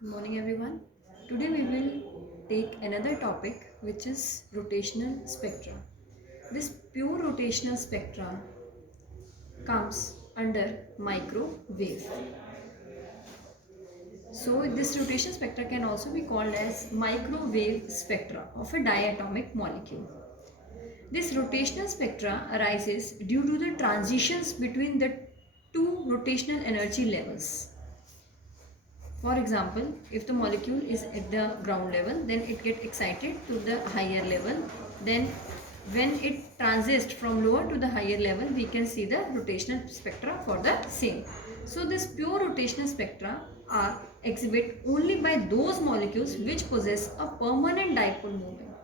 Good morning, everyone. Today we will take another topic which is rotational spectra. This pure rotational spectra comes under microwave. So, this rotational spectra can also be called as microwave spectra of a diatomic molecule. This rotational spectra arises due to the transitions between the two rotational energy levels. For example, if the molecule is at the ground level, then it gets excited to the higher level. Then when it transits from lower to the higher level, we can see the rotational spectra for the same. So this pure rotational spectra are exhibit only by those molecules which possess a permanent dipole moment.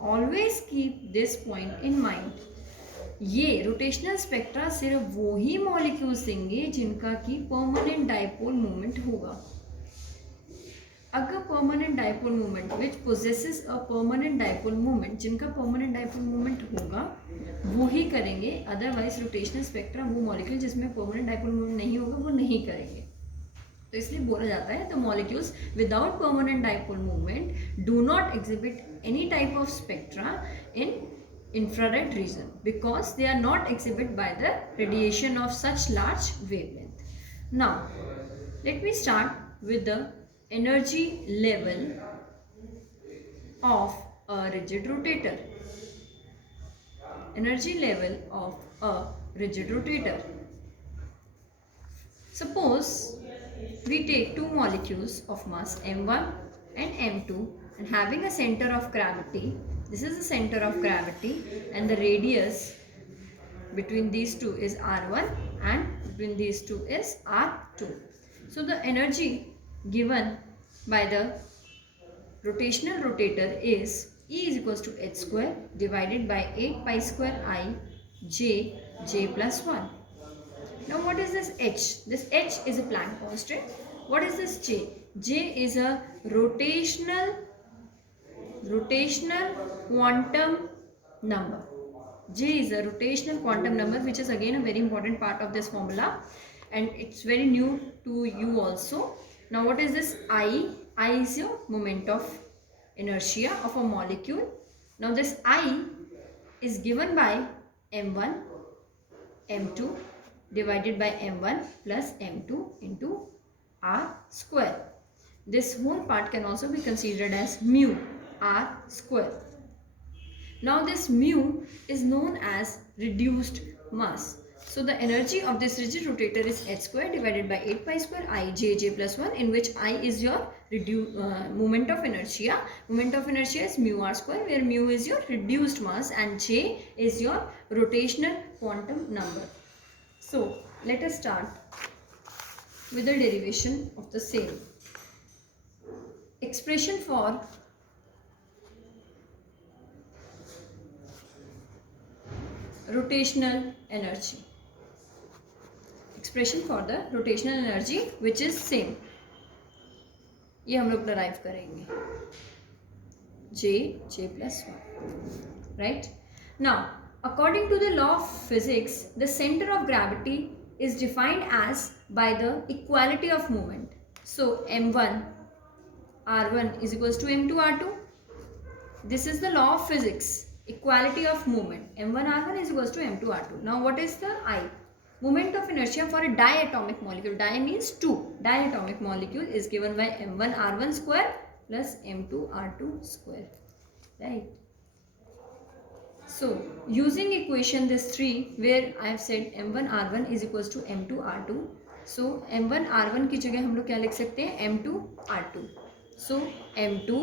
Always keep this point in mind. ये rotational spectra सिर्फ वो ही मॉलिक्यूल्स देंगे जिनका की permanent dipole moment होगा. अगर permanent dipole moment which possesses a permanent dipole moment, जिनका permanent dipole moment होगा वो ही करेंगे. अदरवाइज रोटेशनल स्पेक्ट्रा वो मॉलिक्यूल जिसमें परमानेंट डाइपोल मोमेंट नहीं होगा वो नहीं करेंगे. तो इसलिए बोला जाता है the molecules without permanent dipole moment do not exhibit any type of spectra in infrared region because they are not exhibited by the radiation of such large wavelength. Now let me start with the energy level of a rigid rotator. Energy level of a rigid rotator. Suppose we take two molecules of mass m1 and m2 and having a center of gravity. This is the center of gravity and the radius between these two is r1 and between these two is r2. So the energy given by the rotational rotator is E is equals to h square divided by 8 pi square I j plus 1. Now what is this h? This h is a Planck constant. What is this j? J is a rotational quantum number. J is a rotational quantum number which is again a very important part of this formula and it's very new to you also. Now what is this I? I is your moment of inertia of a molecule. Now this I is given by m1 m2 divided by m1 plus m2 into r square. This whole part can also be considered as mu r square. Now this mu is known as reduced mass. So the energy of this rigid rotator is h square divided by 8 pi square I j plus 1, in which I is your moment of inertia. Moment of inertia is mu r square, where mu is your reduced mass and j is your rotational quantum number. So let us start with the derivation of the same. Expression for rotational energy. Expression for the rotational energy which is same. ये हम लोग derive करेंगे. j plus 1. Right? Now, according to the law of physics, the center of gravity is defined as by the equality of moment. So, m1 r1 is equals to m2 r2. This is the law of physics. Equality of moment. m1 r1 is equals to m2 r2. Now what is the I? Moment of inertia for a diatomic molecule. Di means two. Diatomic molecule is given by m1 r1 square plus m2 r2 square. Right. So using equation this 3 where I have said m1 r1 is equals to m2 r2. So m1 r1 की जगह हम लोग क्या लिख सकते हैं? m2 r2. So m2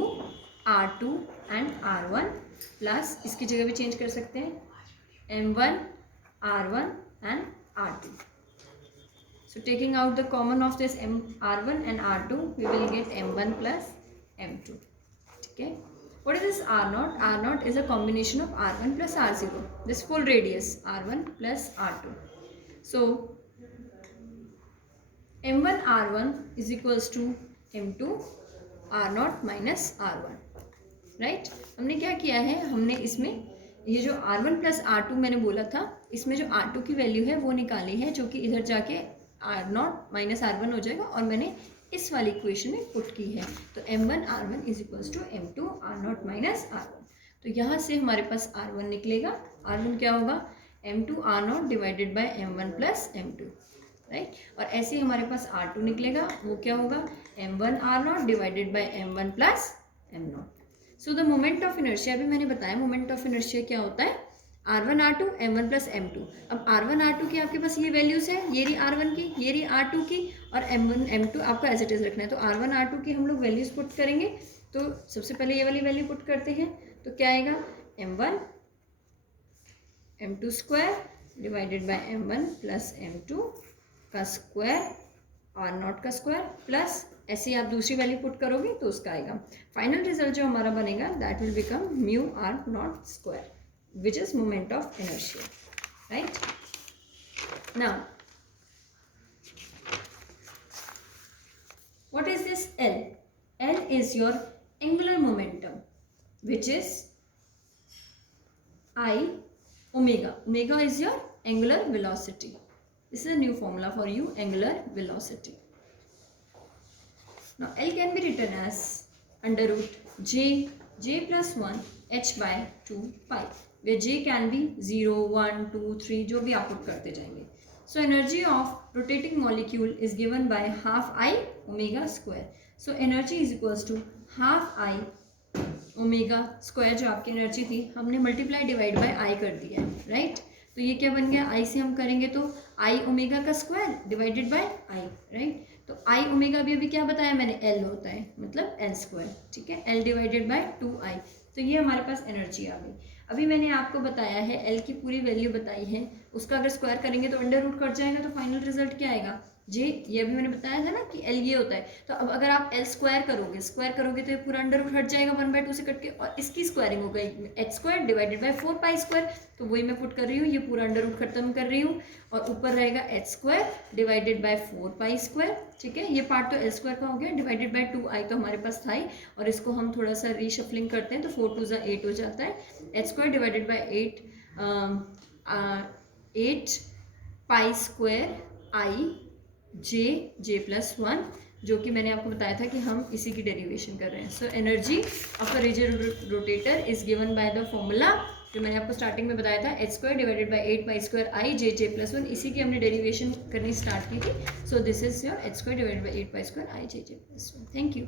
r2 and r1 plus इसकी जगह भी चेंज कर सकते हैं m1 r1 and r2. So taking out the common of this r1 and r2, we will get m1 plus m2. Okay. What is this r0? R0 is a combination of r1 plus r0. This full radius r1 plus r2. So m1 r1 is equals to m2 r0 minus r1. Right हमने क्या किया है, हमने इसमें ये जो r1 plus r2 मैंने बोला था, इसमें जो r2 की वैल्यू है वो निकाली है, जो कि इधर जाके r0 माइनस r1 हो जाएगा और मैंने इस वाली इक्वेशन में पुट की है। तो m1 r1 is equals to m2 r0 minus r1। तो यहाँ से हमारे पास r1 निकलेगा, r1 क्या होगा m2 r0 divided by m1 plus m2, right. और ऐसे ही हमारे पास r2 निकलेगा, वो क्या होगा m1 r0 divided by m1 plus m0। So the moment of inertia, अभी मैंने बताया मोमेंट ऑफ इनर्शिया क्या होता है, r1 r2 m1 plus m2। अब r1 r2 की आपके पास ये वैल्यूज है, ये रही r1 की, ये रही r2 की, और m1 m2 आपको एज इट इज रखना है। तो r1 r2 की हम लोग वैल्यूज पुट करेंगे। तो सबसे पहले ये वाली वैल्यू पुट करते हैं, तो क्या आएगा m1 m2 square divided by m1 plus m2 का स्क्वायर r0 का स्क्वायर, प्लस ऐसे ही आप दूसरी वैल्यू पुट करोगे तो उसका आएगा। फाइनल रिजल्ट जो हमारा बनेगा that will become mu r0 square, which is moment of inertia, right? Now, what is this L? L is your angular momentum, which is I omega. Omega is your angular velocity. This is a new formula for you, angular velocity. Now, L can be written as under root j plus 1 h by 2 pi. where j can be 0, 1, 2, 3 जो भी आप put करते जाएंगे। So energy of rotating molecule is given by half I omega square. So energy is equals to half I omega square, जो आपकी एनर्जी थी हमने multiply divide by आई कर दिया है, राइट। तो ये क्या बन गया, आई से हम करेंगे तो आई ओमेगा का स्क्वायर डिवाइडेड बाय आई, राइट। तो आई ओमेगा अभी क्या बताया मैंने, एल होता है, मतलब एल स्क्वायर, ठीक है, एल डिवाइडेड बाय 2i। तो ये हमारे पास एनर्जी आ गई। अभी मैंने आपको बताया है एल की पूरी वैल्यू बताई है, उसका अगर स्क्वायर करेंगे तो अंडर रूट कट जाएगा, तो फाइनल रिजल्ट क्या आएगा जे। ये अभी मैंने बताया था ना कि एल ये होता है। तो अब अगर आप एल स्क्वायर करोगे तो ये पूरा अंडर रूट हट जाएगा 1/2 से कट के, और इसकी स्क्वायरिंग हो गई एच स्क्वायर डिवाइडेड बाय 4 स्क्वायर। तो वही मैं पुट कर रही हूँ, ये पूरा अंडर रूट खत्म कर रही हूँ, और ऊपर रहेगा एच स्क्वायर डिवाइडेड बाय 4 स्क्वायर, ठीक है। ये पार्ट तो एल स्क्वायर का हो गया, डिवाइडेड बाय 2i तो हमारे पास था ही, और इसको हम थोड़ा सा रीशफलिंग करते हैं तो 4 2 8 हो जाता है। H square divided by 8 pi square आई जे प्लस 1, जो कि मैंने आपको बताया था कि हम इसी की डेरिवेशन कर रहे हैं। सो energy of a rigid rotator is given by the formula जो मैंने आपको स्टार्टिंग में बताया था, H square divided by 8 pi square आई जे प्लस 1, इसी की हमने डेरिवेशन करनी स्टार्ट की थी। So this is your H square divided by 8 pi square I J प्लस 1। Thank you.